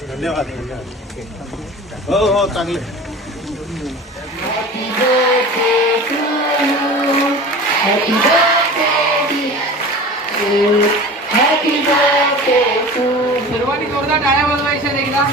धन्यवाद हो हो चांगले सर्वांनी जोरदार टाळ्या वाजवायच्या एकदा.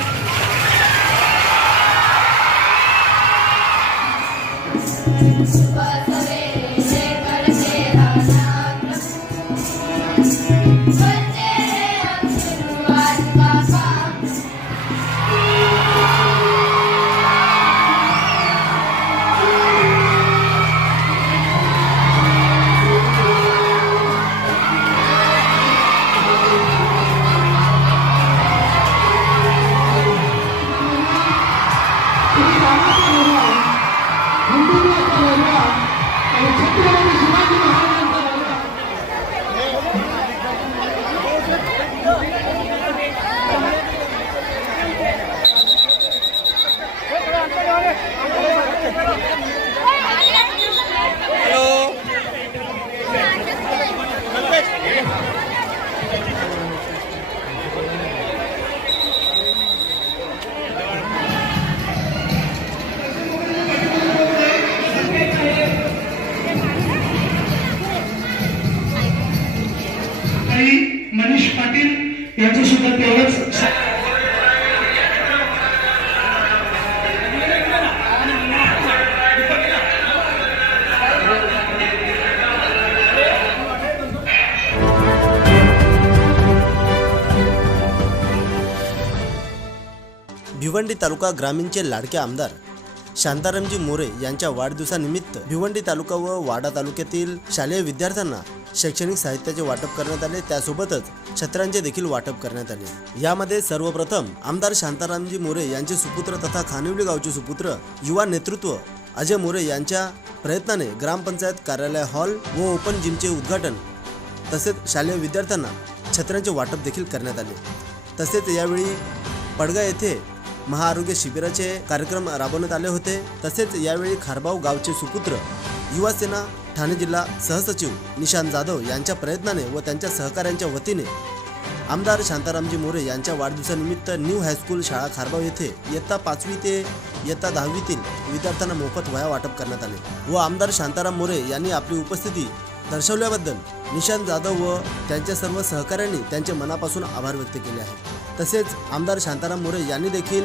मनीष पाटील यांचं सुद्धा तेवढंच. भिवंडी तालुका ग्रामीणचे लाडके आमदार शांतारामजी मोरे यांच्या वाढदिवसानिमित्त भिवंडी तालुका व वाडा तालुक्यातील शालेय विद्यार्थ्यांना शैक्षणिक साहित्याचे वाटप करण्यात आले. त्यासोबतच छत्रांचे देखील वाटप करण्यात आले. यामध्ये सर्वप्रथम आमदार शांतारामजी मोरे यांचे सुपुत्र तथा खानिवली गावचे सुपुत्र युवा नेतृत्व अजय मोरे यांच्या प्रयत्नाने ग्रामपंचायत कार्यालय हॉल व ओपन जिमचे उद्घाटन तसेच शालेय विद्यार्थ्यांना छत्रांचे वाटप देखील करण्यात आले. तसेच यावेळी पडगा येथे महाआरोग्य शिबिराचे कार्यक्रम राबवण्यात आले होते. तसेच यावेळी खारबाव गावचे सुपुत्र युवा सेना ठाणे जिल्हा सहसचिव निशांत जाधव यांच्या प्रयत्नाने व त्यांच्या सहकाऱ्यांच्या वतीने आमदार शांतारामजी मोरे यांच्या वाढदिवसानिमित्त न्यू हायस्कूल शाळा खारबाव येथे इयत्ता 5वी ते इयत्ता 10वीतील विद्यार्थ्यांना मोफत वह्या वाटप करण्यात आले व आमदार शांताराम मोरे यांनी आपली उपस्थिती दर्शवल्याबद्दल निशांत जाधव व त्यांच्या सर्व सहकाऱ्यांनी त्यांचे मनापासून आभार व्यक्त केले आहे. तसेच आमदार शांताराम मोरे यांनी देखील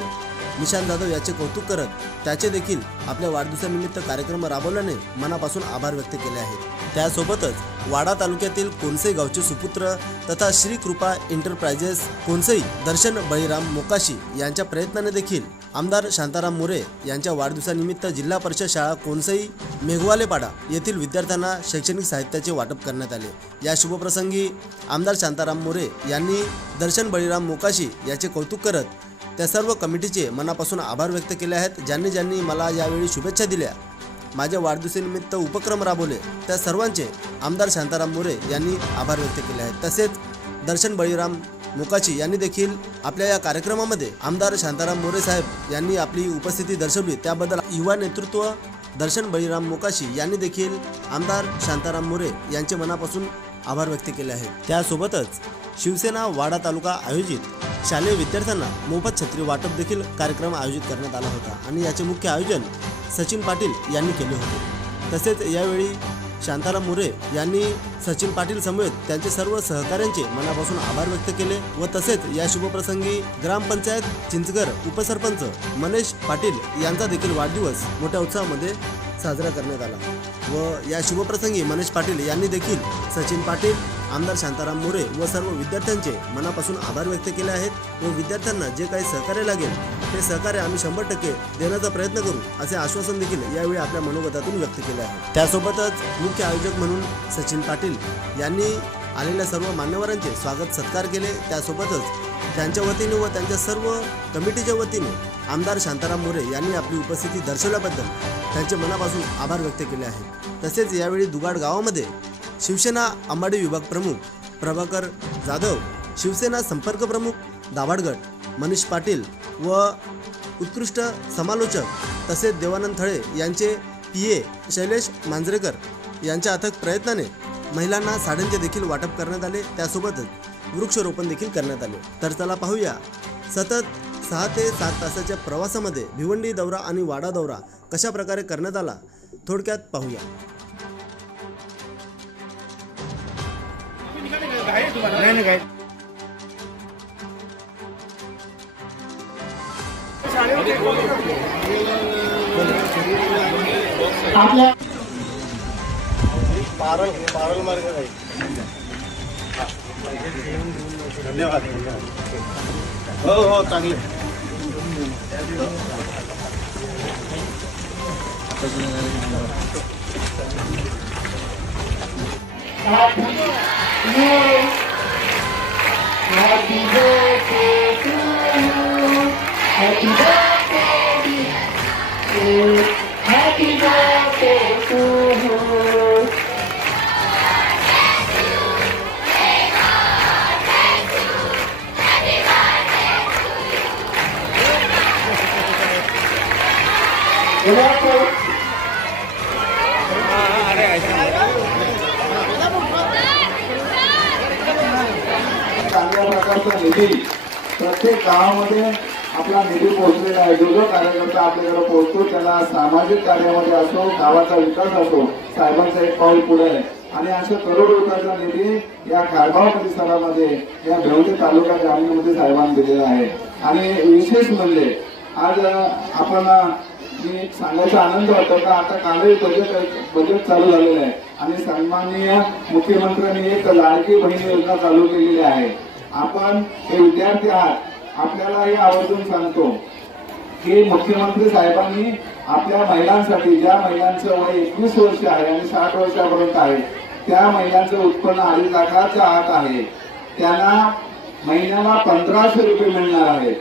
निशांत जाधव याचे कौतुक करत त्याचे देखील आपल्या वाढदिवसानिमित्त कार्यक्रम राबवल्याने मनापासून आभार व्यक्त केले आहेत. त्यासोबतच वाडा तालुक्यातील कोणसई गावचे सुपुत्र तथा श्री कृपा एंटरप्राइजेस कोणसई दर्शन बळीराम मोकाशी यांच्या प्रयत्नाने देखील आमदार शांताराम मोरे यांच्या वाढदिवसानिमित्त जिल्हा परिषद शाळा कोणसई मेघवालेपाडा येथील विद्यार्थ्यांना शैक्षणिक साहित्याचे वाटप करण्यात आले. या शुभप्रसंगी आमदार शांताराम मोरे यांनी दर्शन बळीराम मोकाशी याचे कौतुक करत त्या सर्व कमिटीचे मनापासून आभार व्यक्त केले आहेत. ज्यांनी मला यावेळी शुभेच्छा दिल्या, माझ्या वाढदिवसानिमित्त उपक्रम राबवले त्या सर्वांचे आमदार शांताराम मोरे यांनी आभार व्यक्त केले आहेत. तसेच दर्शन बळीराम मोकाशी यांनी देखील आपल्या या कार्यक्रमामध्ये आमदार शांताराम मोरे साहेब यांनी आपली उपस्थिती दर्शवली त्याबद्दल युवा नेतृत्व दर्शन बळीराम मोकाशी यांनी देखील आमदार शांताराम मोरे यांचे मनापासून आभार व्यक्त केले आहेत. त्यासोबतच शिवसेना वाडा तालुका आयोजित शालेय विद्यार्थ्यांना मोफत छत्री वाटप देखील कार्यक्रम आयोजित करण्यात आला होता आणि याचे मुख्य आयोजन सचिन पाटील यांनी केले होते. तसेच यावेळी शांताराम मोरे यांनी सचिन पाटील समेत त्यांचे सर्व सहकाऱ्यांचे मनापासून आभार व्यक्त केले व तसेच या शुभप्रसंगी ग्रामपंचायत चिंचघर उपसरपंच मनीष पाटील यांचा देखील वाढदिवस मोठ्या उत्साहामध्ये साजरा करण्यात आला व या शुभप्रसंगी मनीष पाटील यांनी देखील सचिन पाटील आमदार शांताराम मोरे व सर्व विद्यार्थ्यांचे मनापासून आभार व्यक्त केले आहेत व विद्यार्थ्यांना जे काही सहकार्य लागेल ते सहकार्य आम्ही 100% देण्याचा प्रयत्न करू असे आश्वासन देखील यावेळी आपल्या मनोगतातून व्यक्त केले आहे. त्यासोबतच मुख्य आयोजक म्हणून सचिन पाटील यांनी आलेल्या सर्व मान्यवरांचे स्वागत सत्कार केले. त्यासोबतच त्यांच्या वतीने व त्यांच्या सर्व कमिटीच्या वतीने आमदार शांताराम मोरे यांनी आपली उपस्थिती दर्शवल्याबद्दल त्यांचे मनापासून आभार व्यक्त केले आहेत. तसेच यावेळी दुगाड गावामध्ये शिवसेना अंबाडी विभाग प्रमुख प्रभाकर जाधव, शिवसेना संपर्क प्रमुख दाभाडगड मनीष पाटील व उत्कृष्ट समालोचक तसेच देवानंद थळे यांचे PA शैलेश मांजरेकर यांच्या अथक प्रयत्नाने महिलांना साड्यांचे देखील वाटप करण्यात आले. त्यासोबतच वृक्षारोपण देखील करण्यात आले. तर चला पाहूया सतत 6 ते 7 तासाच्या प्रवासामध्ये भिवंडी दौरा आणि वाडा दौरा कशा प्रकारे करण्यात आला थोडक्यात पाहूया. आपल्या पारल मार्ग आहे. धन्यवाद. हो हो चांगले. चांगल्या प्रकारचा निधी प्रत्येक गावामध्ये आपला निधी पोहोचलेला आहे. जो जो कार्यकर्ता आपल्याकडे पोहोचतो त्याला सामाजिक कार्यामध्ये असो, गावाचा विकास असो, साहेबांचं एक पाऊल पुढे आहे. आणि असं करोड रुपयाचा निधी या खारगाव परिसरामध्ये या भिवंडी तालुका ग्रामीणमध्ये साहेबांनी दिलेला आहे. आणि विशेष म्हणजे आज आपण मी सांगायचा आनंद वाटतो का आता कालही बजेट चालू झालेलं आहे आणि सन्माननीय मुख्यमंत्र्यांनी एक लाडकी बहीण योजना चालू केलेली आहे. आपण हे विद्यार्थी आहात, आपल्यालाही आवर्जून सांगतो की मुख्यमंत्री साहेबांनी आपल्या महिलांसाठी, ज्या महिलांचं वय 21 वर्ष आहे आणि 60 वर्षापर्यंत आहे, त्या महिलांचं उत्पन्न 2.5 लाखाच्या आत आहे, त्यांना महिन्याला 1500 रुपये मिळणार आहे.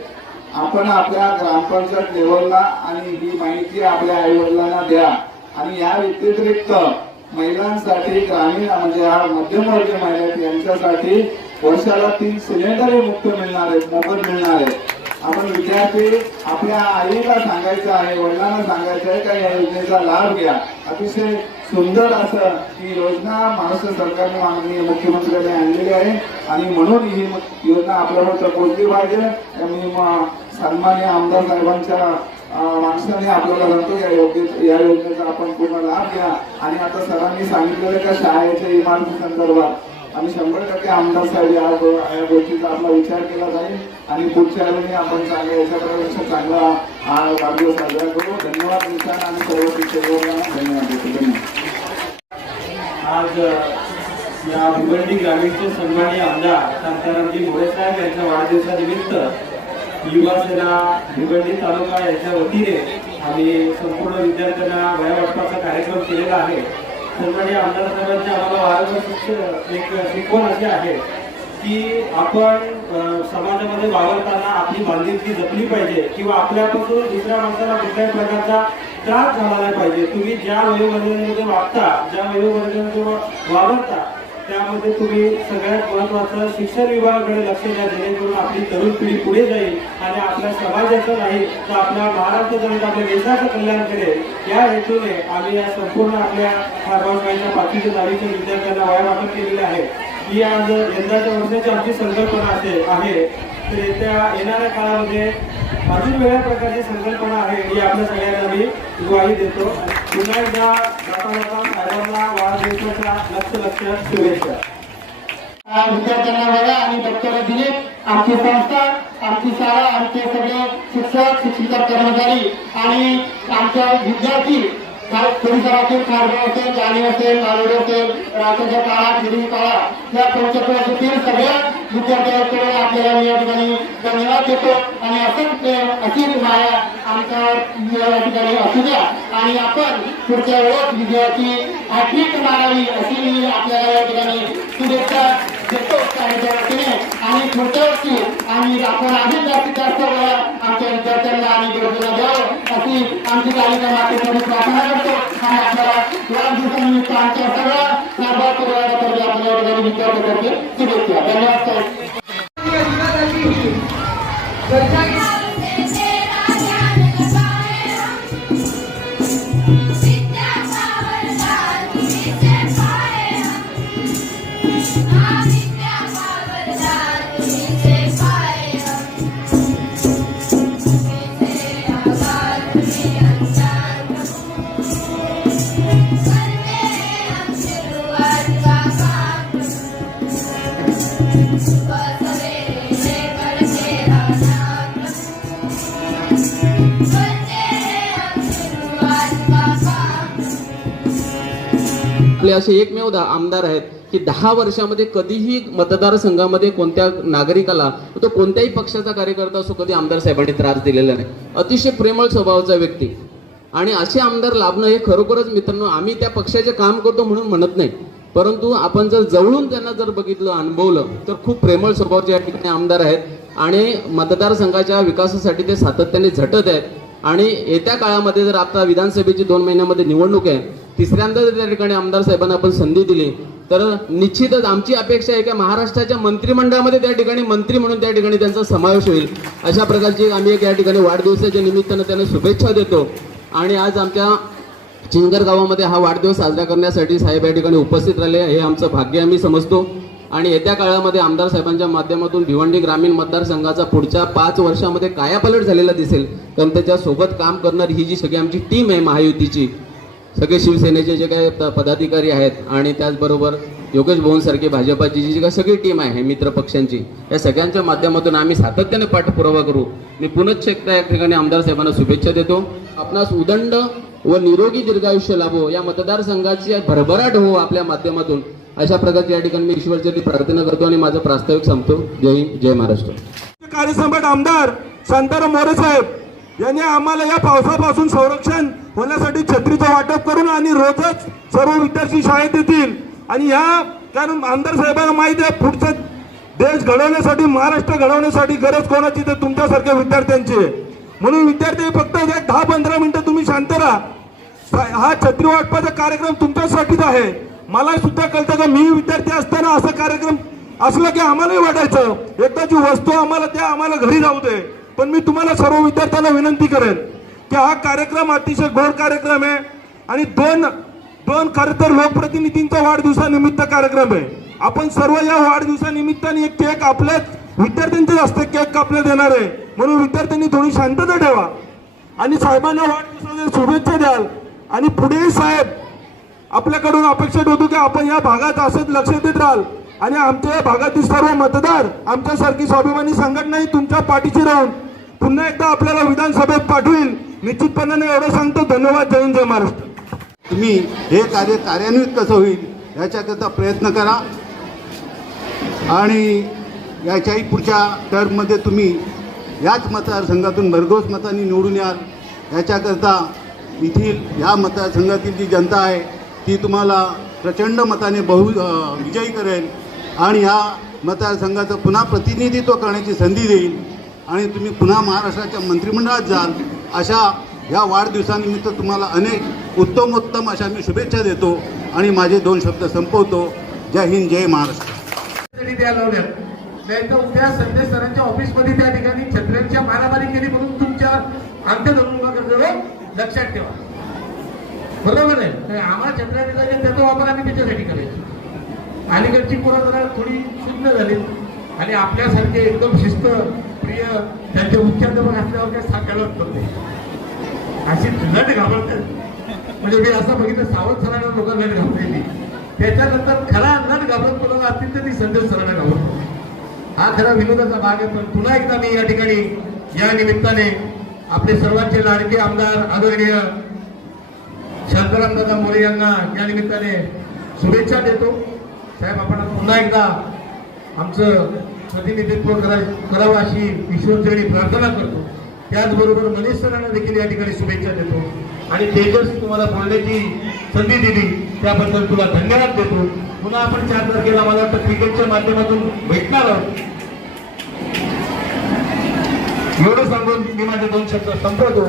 आपण आपल्या ग्रामपंचायत लेवलला आणि ही माहिती आपल्या आईवडिलांना द्या. आणि या व्यतिरिक्त महिलांसाठी ग्रामीण म्हणजे या मध्यमवर्गीय महिला यांच्यासाठी वर्षाला 3 सिलेंडर मुक्त मिळणार आहेत, मोफत मिळणार आहेत. आपण विद्यार्थी आपल्या आईला सांगायचं आहे, वडिलांना सांगायचं आहे का या योजनेचा लाभ घ्या. अतिशय सुंदर असं ही योजना महाराष्ट्र सरकारने माननीय मुख्यमंत्र्यांनी आणलेली आहे आणि म्हणून ही योजना आपल्यापर्यंत पोहोचली पाहिजे. मी सन्माननीय आमदार साहेबांच्या माणसाने आपल्याला सांगतो या योजनेचा आपण पूर्ण लाभ घ्या. आणि आता सरांनी सांगितलेलं का शाळेच्या इमारती संदर्भात आणि 100% आमदार साहेब या गोष्टीचा आपला विचार केला जाईल आणि पुढच्या वेळी आपण चांगल्या याच्यापेक्षा चांगला वाढदिवस साजरा करू. धन्यवाद निशान आणि सर्व शिक्षकांना धन्यवाद देतो. आज या भिवंडी ग्रामीणचे सन्माननीय आमदार शांतारामजी मोरे साहेब यांच्या वाढदिवसानिमित्त युवा सेना भिवंडी तालुका यांच्या वतीने आम्ही संपूर्ण विद्यार्थ्यांना वया वाटपाचा कार्यक्रम केलेला आहे. सन्माननीय आमदार साहेबांची आम्हाला वारंवार एक शिकवण अशी आहे की आपण समाजामध्ये वावरताना आपली बांधिलकी जपली पाहिजे किंवा आपल्यापासून दुसऱ्या माणसाला कुठल्याही प्रकारचा त्रास झाला नाही पाहिजे. तुम्ही ज्या वयोमर्यादेमध्ये वागता, ज्या वयोमर्यादेमध्ये वावरता, त्यामध्ये तुम्ही सगळ्यात महत्त्वाचं शिक्षण विभागाकडे लक्ष द्या, जेणेकरून आपली तरुण पिढी पुढे जाईल आणि आपल्या समाजाचं नाही तर आपल्या महाराष्ट्र जनता आपल्या देशाचं कल्याण करेल. या हेतूने आम्ही या संपूर्ण आपल्या खारगावच्या 5वी ते 10वीच्या विद्यार्थ्यांना वया वाटप केलेले आहे. ही आज यंदाच्या वर्षाची आमची संकल्पना आहे. तर येणाऱ्या काळामध्ये अजून वेगळ्या प्रकारची संकल्पना आहे ही आपल्या सगळ्यांना मी ग्वाही देतो. पुन्हा एकदा जाता साहेबांना वाढदिवसाच्या लक्ष शुभेच्छा. विद्यार्थ्यांना वया आणि दप्तर दिले. आमची संस्था, आमची शाळा, आमचे सगळे शिक्षक, शिक्षिका, कर्मचारी आणि आमच्या विद्यार्थी परिसरातील खारगाव असेल, जाणी असेल, नालोडी असेल, राज्याच्या काळात, हिरवी काळात या पंचक्रोशीतील सगळ्या विद्यार्थ्यांकडे आपल्याला या ठिकाणी धन्यवाद देतो. आणि अशी माया आमच्या या ठिकाणी असू द्या आणि आपण पुढच्या वेळेस विजयाची आठवीत मारावी अशी मी आपल्याला या ठिकाणी शुभेच्छा देतो शाळेच्या वतीने. आणि पुढच्या वर्षी आणि आपण अजून जास्तीत जास्त वेळा आमच्या विद्यार्थ्यांना आणि गरजेला द्यावं अशी आमची तालिका मातेकडे प्रार्थना करतो. आणि आपल्याला वाढदिवसानिमित्त आमच्या सगळ्या खारगाव परिवारातर्फे आपल्या ठिकाणी विद्यार्थ्यांतर्फे शुभेच्छा. धन्यवाद साहेब. आपले असे एकमेव आमदार आहेत की 10 वर्षामध्ये कधीही मतदारसंघामध्ये कोणत्या नागरिकाला, तो कोणत्याही पक्षाचा कार्यकर्ता असो, कधी आमदार साहेबांनी त्रास दिलेला नाही. अतिशय प्रेमळ स्वभावाचा व्यक्ती. आणि असे आमदार लाभणं हे खरोखरच मित्रांनो, आम्ही त्या पक्षाचे काम करतो म्हणून म्हणत नाही, परंतु आपण जर जवळून त्यांना जर बघितलं, अनुभवलं, तर खूप प्रेमळ स्वभावाचे या ठिकाणी आमदार आहेत. आणि मतदारसंघाच्या विकासासाठी ते सातत्याने झटत आहेत. आणि येत्या काळामध्ये जर आता विधानसभेची 2 महिन्यामध्ये निवडणूक आहे, तिसऱ्यांदा जर त्या ठिकाणी आमदार साहेबांना आपण संधी दिली तर निश्चितच आमची अपेक्षा आहे की महाराष्ट्राच्या मंत्रिमंडळामध्ये त्या ठिकाणी मंत्री म्हणून त्या ठिकाणी त्यांचा समावेश होईल. अशा प्रकारची आम्ही एक या ठिकाणी वाढदिवसाच्या निमित्तानं त्यांना शुभेच्छा देतो. आणि आज आमच्या चिंगर गावामध्ये हा वाढदिवस साजरा करण्यासाठी साहेब या ठिकाणी उपस्थित राहिले, हे आमचं भाग्य आम्ही समजतो. आणि येत्या काळामध्ये आमदार साहेबांच्या माध्यमातून भिवंडी ग्रामीण मतदारसंघाचा पुढच्या 5 वर्षामध्ये कायापालट झालेला दिसेल. कारण त्याच्या सोबत काम करणारी ही जी सगळी आमची टीम आहे महायुतीची, सगळे शिवसेनेचे जे काही पदाधिकारी आहेत आणि त्याचबरोबर योगेश भाऊंसारखी भाजपाची जी काही सगळी टीम आहे मित्र पक्षांची, या सगळ्यांच्या माध्यमातून आम्ही सातत्याने पाठपुरावा करू. मी पुनश्च एकदा या ठिकाणी आमदार साहेबांना शुभेच्छा देतो. आपणास उदंड व निरोगी दीर्घायुष्य लाभो, या मतदारसंघाची भरभराट हो आपल्या माध्यमातून, अशा प्रकारची या ठिकाणी मी ईश्वरचरणी प्रार्थना करतो आणि माझं प्रास्ताविक संपतो. जय हिंद, जय महाराष्ट्र. कार्यसम्राट आमदार शांताराम मोरे साहेब यांनी आम्हाला या पावसापासून संरक्षण होण्यासाठी छत्रीचं वाटप करून आणि रोजच सर्व विद्यार्थी शाळेत येतील. आणि ह्या कारण आमदार साहेबांना माहिती आहे पुढचा देश घडवण्यासाठी, महाराष्ट्र घडवण्यासाठी गरज कोणाची, तर तुमच्यासारख्या विद्यार्थ्यांची आहे. म्हणून विद्यार्थी फक्त 10-15 मिनिटं तुम्ही शांत राहा. हा छत्री वाटपाचा कार्यक्रम तुमच्यासाठीच आहे. मला सुद्धा कळतं का मी विद्यार्थी असताना असा कार्यक्रम असला की आम्हालाही वाटायचं एकदाची वस्तू आम्हाला त्या, आम्हाला घरी राहू दे. पण मी तुम्हाला सर्व विद्यार्थ्यांना विनंती करेन की हा कार्यक्रम अतिशय गोड कार्यक्रम आहे आणि दोन खरं तर लोकप्रतिनिधींचा वाढदिवसानिमित्त कार्यक्रम आहे. आपण सर्व या वाढदिवसानिमित्ताने एक केक आपल्याच विद्यार्थ्यांचे हस्ते केक कापण्यात येणार आहे. म्हणून विद्यार्थ्यांनी थोडी शांतता ठेवा आणि साहेबांना वाढदिवसाच्या शुभेच्छा द्याल. आणि पुढे साहेब आपल्याकडून अपेक्षित होतो की आपण या भागात असंच लक्ष देत राहाल आणि आमच्या या भागातील सर्व मतदार आमच्यासारखी स्वाभिमानी संघटनाही तुमच्या पाठीशी राहून पुन्हा एकदा आपल्याला विधानसभेत पाठवेल. निश्चितपणाने एवढं सांगतो. धन्यवाद. जय हिंद, जय महाराष्ट्र. तुम्ही हे कार्य कार्यान्वित कसं होईल याच्याकरता प्रयत्न करा आणि याच्याही पुढच्या टर्ममध्ये तुम्ही याच मतदारसंघातून भरघोस मतांनी निवडून याल. याच्याकरता येथील या मतदारसंघातील जी जनता आहे ती तुम्हाला प्रचंड मताने विजयी करेल आणि ह्या मतदारसंघाचं पुन्हा प्रतिनिधित्व करण्याची संधी देईल आणि तुम्ही पुन्हा महाराष्ट्राच्या मंत्रिमंडळात जाल. अशा या वाढदिवसानिमित्त तुम्हाला अनेक उत्तमोत्तम अशा मी शुभेच्छा देतो आणि माझे 2 शब्द संपवतो. जय हिंद, जय महाराष्ट्र. नाही तर उद्या संजय सरांच्या ऑफिसमध्ये त्या ठिकाणी छत्र्यांच्या मारामारी केली म्हणून तुमच्या अंत्य धरून लक्षात ठेवा. बरोबर आहे. आम्हाला छत्र्या दिल्या त्याचा वापर आम्ही त्याच्यासाठी करायचो. अलीकडची पोरं जरा थोडी शुद्ध झाली आणि आपल्यासारखे एकदम शिस्त प्रिय त्यांचे उच्चार असल्यावर काय सांगायलाच पडते. अशी नट घाबरतात. म्हणजे मी असं बघितलं सावंत सरांना लोक नट घाबरलेली, त्याच्यानंतर खरा नट घाबरत बोलत असतील तर ती संजय सरांना घाबरतो. हा खरा विनोदाचा भाग आहे. पण पुन्हा एकदा मी या ठिकाणी या निमित्ताने आपले सर्वांचे लाडके आमदार आदरणीय शांताराम दादा मोरे यांना या निमित्ताने शुभेच्छा देतो. साहेब आपण पुन्हा एकदा आमचं प्रतिनिधित्व करावं अशी ईश्वरचरणी प्रार्थना करतो. त्याचबरोबर मनीष सरांना देखील या ठिकाणी शुभेच्छा देतो आणि तेजस तुम्हाला बोलण्याची संधी दिली त्याबद्दल तुला धन्यवाद देतो. पुन्हा आपण 4 तारखेला मला वाटतं क्रिकेटच्या माध्यमातून भेटणार आहोत. एवढं सांगून मी माझे 2 शब्द संपवतो.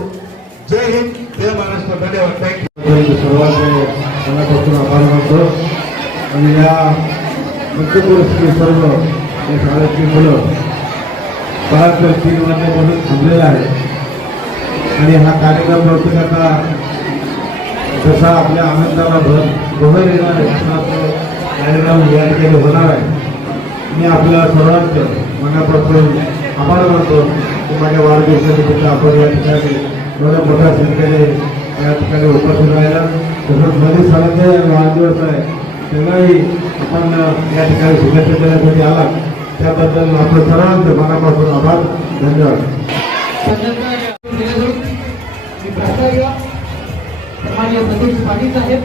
जय हिंद, जय महाराष्ट्र. धन्यवाद. थँक्यू. सर्वांचे मनापासून आभार मानतो आणि या मुख्यपुरुषी सर्व या शाळेतली मुलं 3 वाजल्यापासून थांबलेलं आहे आणि हा कार्यक्रम बहुतेक आता जसा आपल्या आनंदाला बहर येणार आहे असा कार्यक्रम या ठिकाणी होणार आहे. मी आपल्या सर्वांचं मनापासून आभार मानतो की माझ्या वाढदिवसानिमित्त आपण या ठिकाणी एवढ्या मोठ्या संख्येने या ठिकाणी उपस्थित राहिला. तसंच मनीष सरांचे वाढदिवस आहे त्यांनाही आपण या ठिकाणी शुभेच्छा देण्यासाठी आला त्याबद्दल आपल्या सर्वांचं मनापासून आभार. धन्यवाद. माननीय सतीश पाटील साहेब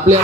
आपल्या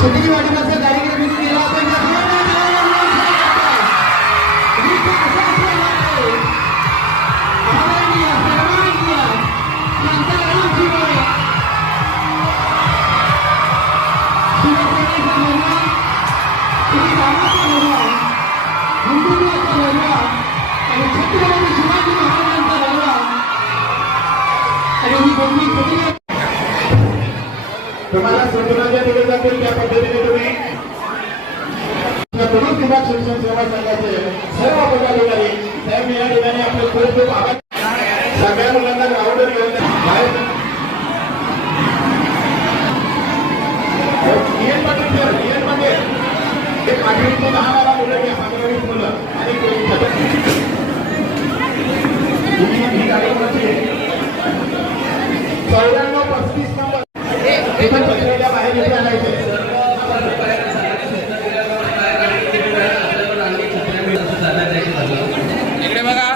छत्री वाटपाचा कार्यक्रम इथे केला आपण छत्रपती शिवाजी महाराजांचा भगवा आणि ही बोलणी तुम्हाला सूचनाच्या दिले जातील त्या पद्धतीने तुम्ही प्रमुख विभाग शिक्षण सेवा संघाचे सर्व पदाधिकारी साहेब या ठिकाणी आपले खूप खूप आभार. सगळ्या मुलांना ग्राउंडवर घेऊन मध्ये एक 8वी ते 10 वाला मुलं घ्या 15 मुलं आणि ही गाडी कोणाची आहे 9435 नंबर इथं पत्रिका बाहेर येते आणायचे इकडे बघा.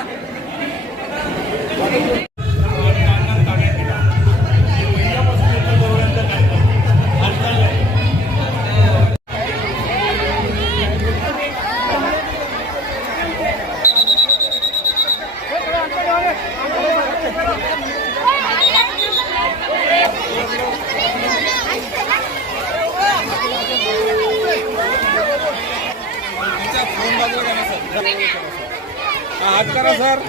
हात करा sir.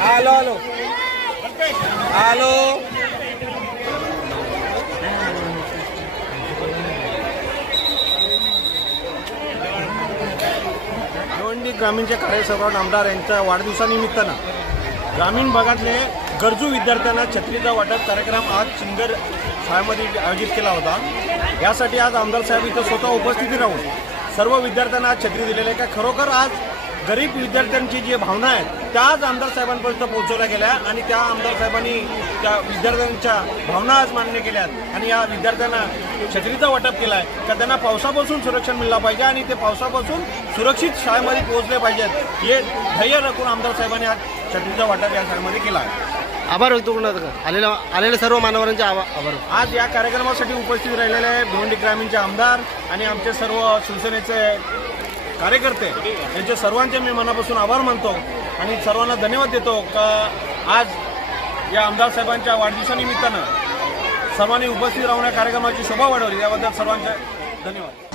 Hello hello hello. Bhiwandi ग्रामीणचे कार्यसम्राट आमदार यांच्या वाढदिवसानिमित्तानं ग्रामीण भागातले गरजू विद्यार्थ्यांना छत्रीचा वाटप कार्यक्रम आज चिंगर शाळेमध्ये आयोजित केला होता. यासाठी आज आमदार साहेब इथं स्वतः उपस्थिती राहून सर्व विद्यार्थ्यांना आज छत्री दिलेली आहे. का खरोखर आज गरीब विद्यार्थ्यांची जी भावना आहेत त्या आज आमदार साहेबांपर्यंत पोहोचवल्या गेल्या आणि त्या आमदार साहेबांनी त्या विद्यार्थ्यांच्या भावना आज मान्य केल्या आणि या विद्यार्थ्यांना छत्रीचा वाटप केला आहे का त्यांना पावसापासून सुरक्षण मिळलं पाहिजे आणि ते पावसापासून सुरक्षित शाळेमध्ये पोहोचले पाहिजेत हे ध्येय राखून आमदार साहेबांनी आज छत्रीचा वाटप या शाळेमध्ये केला आहे. आभार व्यक्त करणार आलेल्या सर्व मान्यवरांचे आभार. आज या कार्यक्रमासाठी उपस्थित राहिलेले भिवंडी ग्रामीणचे आमदार आणि आमचे सर्व शिवसेनेचे कार्यकर्ते यांचे सर्वांचे मी मनापासून आभार मानतो आणि सर्वांना धन्यवाद देतो का आज या आमदार साहेबांच्या वाढदिवसानिमित्तानं सर्वांनी उपस्थित राहून या कार्यक्रमाची शोभा वाढवली याबद्दल सर्वांचे धन्यवाद.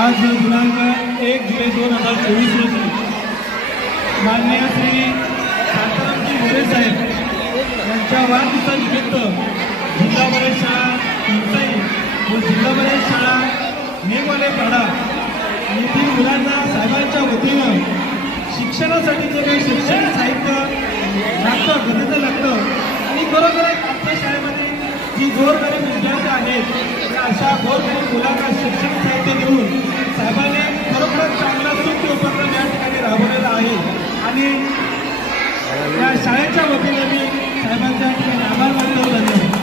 आज दिनांक 1 जुलै 2024 रोजी माननीय श्री शांतारामजी मोरे साहेब यांच्या वाढदिवसानिमित्त जिल्हा परिषद शाळा इंचाई व जिल्हा परिषद शाळा नेमवाले पाडा येथील मुलांना साहेबांच्या वतीनं शिक्षणासाठी जे काही शैक्षणिक साहित्य लागतं गरजेचं लागतं आणि बरोबर आमच्या शाळेमध्ये जी गोरगरीब विद्यार्थी आहेत त्या अशा गोरगरीब मुलांना शैक्षणिक साहित्य देऊन साहेबांनी खरोखरच चांगला सुखी उपक्रम या ठिकाणी राबवलेला आहे आणि या शाळेच्या वतीने मी साहेबांच्या या ठिकाणी आभार मानतो. धन्यवाद.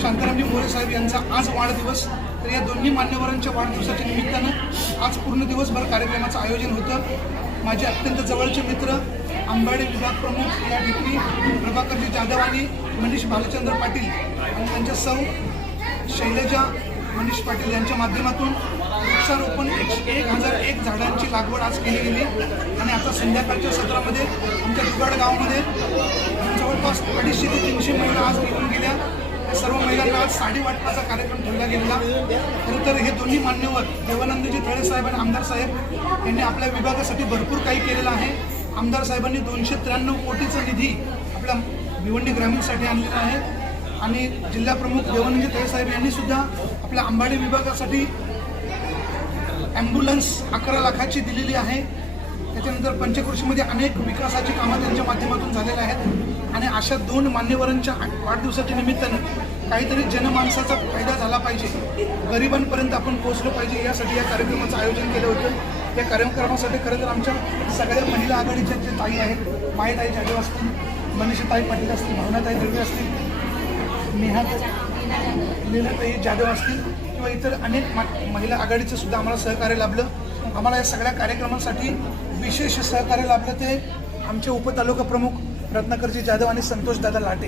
शांतारामजी मोरे साहेब यांचा आज वाढदिवस. तर या दोन्ही मान्यवरांच्या वाढदिवसाच्या निमित्तानं आज पूर्ण दिवसभर कार्यक्रमाचं आयोजन होतं. माझे अत्यंत जवळचे मित्र आंबाडे विभाग प्रमुख या ठिकाणी प्रभाकरजी जाधव आणि मनीष भालचंद्र पाटील आणि त्यांच्या सौ शैलजा मनीष पाटील यांच्या माध्यमातून वृक्षारोपण 1001 झाडांची लागवड आज केली गेली आणि आता संध्याकाळच्या सत्रामध्ये आमच्या दुगाड गावामध्ये जवळपास 250 ते 300 महिला आज निघून गेल्या. सर्व महिलांना आज साडी वाटपाचा कार्यक्रम ठेवला गेलेला. खरं तर हे दोन्ही मान्यवर देवानंदजी तळे साहेब आणि आमदार साहेब यांनी आपल्या विभागासाठी भरपूर काही केलेलं आहे. आमदार साहेबांनी 293 कोटीचा निधी आपल्या भिवंडी ग्रामीणसाठी आणलेला आहे आणि जिल्हा प्रमुख देवानंदजी तळे साहेब यांनी सुद्धा आपल्या अंबाडी विभागासाठी ॲम्ब्युलन्स 11 लाखाची दिलेली आहे. त्याच्यानंतर पंचकृषीमध्ये अनेक विकासाची कामं त्यांच्या माध्यमातून झालेली आहेत आणि अशा दोन मान्यवरांच्या वाढदिवसाच्या निमित्तानं काहीतरी जनमानसाचा फायदा झाला पाहिजे, गरिबांपर्यंत आपण पोहोचलो पाहिजे यासाठी या कार्यक्रमाचं आयोजन केलं होतं. या कार्यक्रमासाठी खरं तर आमच्या सगळ्या महिला आघाडीच्या जे ताई आहेत, मायताई जाधव असतील, मनीषाताई पाटील असतील, भावनाताई दळवे असतील, लीलाताई जाधव असतील किंवा इतर अनेक महिला आघाडीचं सुद्धा आम्हाला सहकार्य लाभलं. आम्हाला या सगळ्या कार्यक्रमांसाठी विशेष सहकार्य लाभलं ते आमचे उपतालुका प्रमुख रत्नाकरजी जाधव आणि संतोषदादा लाटे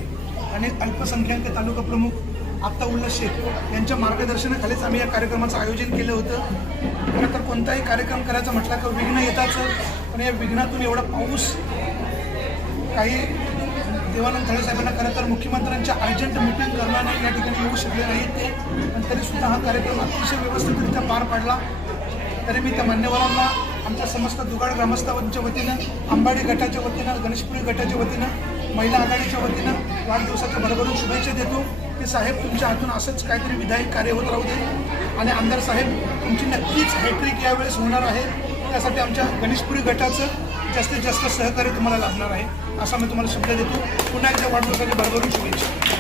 आणि अल्पसंख्याक तालुका प्रमुख आत्ता उल्हास शेख यांच्या मार्गदर्शनाखालीच आम्ही या कार्यक्रमाचं आयोजन केलं होतं. खरं तर कोणताही कार्यक्रम करायचा म्हटला तर विघ्न येताच, पण या विघ्नातून एवढा पाऊस, काही देवानंद थळे साहेबांना खरं तर मुख्यमंत्र्यांच्या अर्जंट मीटिंग करण्याने या ठिकाणी येऊ शकले नाहीत ते, पण तरीसुद्धा हा कार्यक्रम अतिशय व्यवस्थितरित्या पार पाडला. तरी मी त्या मान्यवरांना आमच्या समस्त दुगाड ग्रामस्थांच्या वतीनं, आंबाडी गटाच्या वतीनं, गणेशपुरी गटाच्या वतीनं, महिला आघाडीच्या वतीनं वाढदिवसाच्या भरभरून शुभेच्छा देतो की साहेब तुमच्या हातून असंच काहीतरी विधायक कार्य होत राहू दे आणि आमदार साहेब तुमची नक्कीच हॅट्रिक यावेळेस होणार आहे. त्यासाठी आमच्या गणेशपुरी गटाचं जास्तीत जास्त सहकार्य तुम्हाला लाभणार आहे असा मी तुम्हाला शब्द देतो. पुन्हा एकदा वाढदिवसाच्या भरभरून शुभेच्छा.